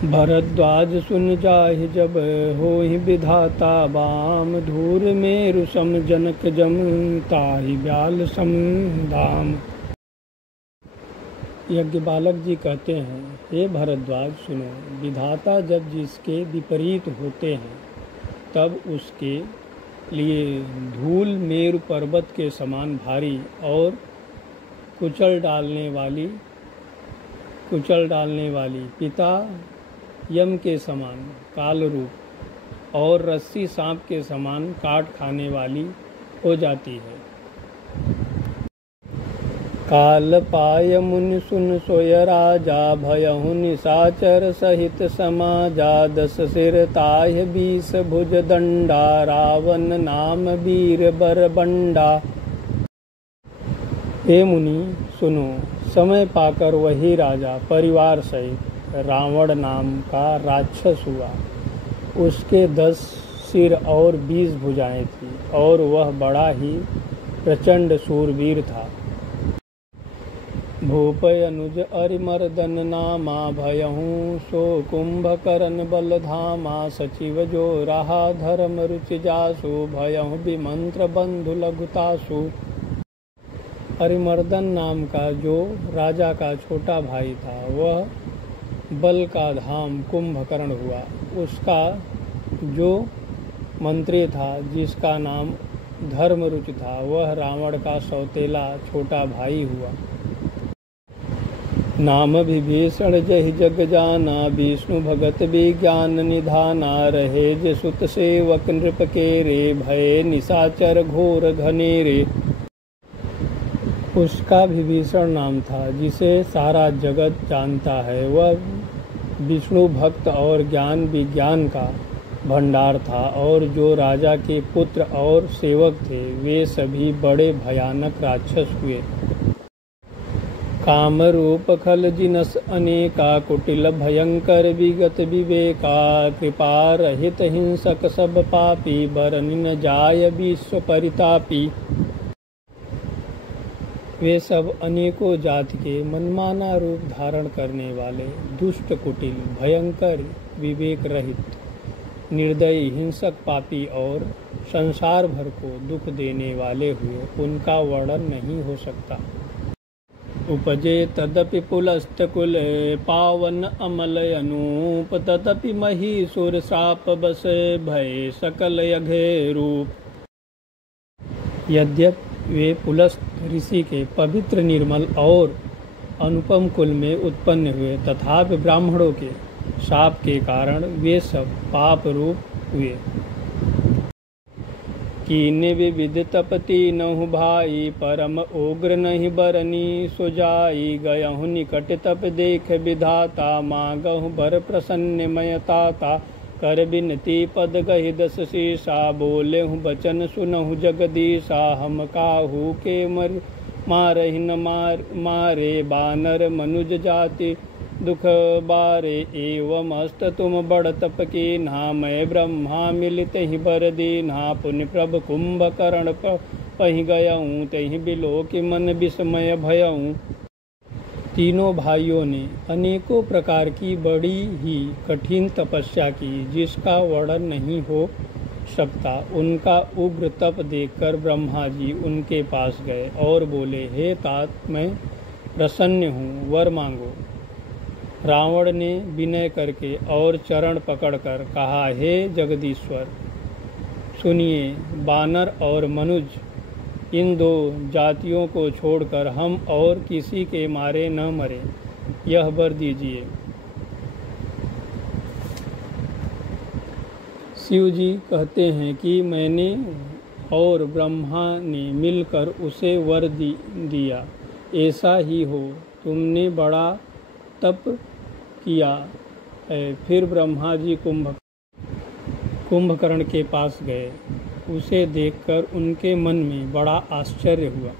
भरद्वाज सुन जाहि जब होहि विधाता बाम, धूर मेरु सम जनक जम ताहि ब्याल सम दाम। यज्ञबालक जी कहते हैं, हे भरद्वाज सुनो, विधाता जब जिसके विपरीत होते हैं तब उसके लिए धूल मेरु पर्वत के समान भारी और कुचल डालने वाली पिता यम के समान काल रूप और रस्सी सांप के समान काट खाने वाली हो जाती है। काल पाय मुनि सुन सोय राजा, भयहु निशाचर सहित समाजा। 10 सिर ताहि 20 भुज दंडा, रावण नाम वीर बरबंडा। हे मुनि सुनो, समय पाकर वही राजा परिवार सहित रावण नाम का राक्षस हुआ। उसके 10 सिर और 20 भुजाएं थी और वह बड़ा ही प्रचंड शूरवीर था। भूप अनुज अरिमर्दन नामा, भयहु सो कुंभकर्ण बलधामा। सचिव जो रहा धर्म रुचि जासु, भयहु विमंत्र बंधु लघुतासु। अरिमर्दन नाम का जो राजा का छोटा भाई था, वह बल का धाम कुंभकर्ण हुआ। उसका जो मंत्री था, जिसका नाम धर्मरुचि था, वह रावण का सौतेला छोटा भाई हुआ। नाम विभीषण जहि जग जाना, विष्णु भगत विज्ञान निधाना। रहे जे सुत सेवक नृप के रे, भय निशाचर घोर घनेरे। उसका विभीषण नाम था, जिसे सारा जगत जानता है। वह विष्णु भक्त और ज्ञान विज्ञान का भंडार था, और जो राजा के पुत्र और सेवक थे, वे सभी बड़े भयानक राक्षस हुए। काम रूप खल जिनस अनेका, कुटिल भयंकर विगत विवेका। कृपा रहित हिंसक सब पापी, बरनि न जाय विश्व परितापी। वे सब अनेकों जाति के मनमाना रूप धारण करने वाले, दुष्ट, कुटिल, भयंकर, विवेक रहित, निर्दयी, हिंसक, पापी और संसार भर को दुख देने वाले हुए। उनका वर्णन नहीं हो सकता। उपजे तदपि पुलस्त कुल, पावन अमल अनूप। तदपि महीसुर श्राप बस, भय सकल यघे रूप। यद्यपि वे पुलस्त ऋषि के पवित्र, निर्मल और अनुपम कुल में उत्पन्न हुए, तथापि ब्राह्मणों के शाप के कारण वे सब पाप रूप हुए। कीन्य विविध तपति नहु भाई, परम उग्र नहीं बरनी सुजाई। गयहु निकट तप देख विधाता, मांगहु बर प्रसन्न मय ताता। कर बिनती पद गहि 10 शीसा, बोलेहु बचन सुनहु जगदीशा। हम काहू के मारहि न मारे, बानर मनुज जाति दुख बारे। एवं अस्त तुम बड़ तप कीन्हा, मैं ब्रह्मा मिलित ही बर दीन्हा। पुनि प्रभ कुंभकर्ण पहि गयऊँ, तहि बिलोकि मन विस्मय भयऊँ। तीनों भाइयों ने अनेकों प्रकार की बड़ी ही कठिन तपस्या की, जिसका वर्णन नहीं हो सकता। उनका उग्र तप देखकर ब्रह्मा जी उनके पास गए और बोले, हे तात, मैं प्रसन्न हूँ, वर मांगो। रावण ने विनय करके और चरण पकड़कर कहा, हे जगदीश्वर, सुनिए, बानर और मनुज, इन 2 जातियों को छोड़कर हम और किसी के मारे न मरे, यह वर दीजिए। शिव जी कहते हैं कि मैंने और ब्रह्मा ने मिलकर उसे वर दिया। ऐसा ही हो, तुमने बड़ा तप किया है। फिर ब्रह्मा जी कुंभकर्ण के पास गए। उसे देखकर उनके मन में बड़ा आश्चर्य हुआ।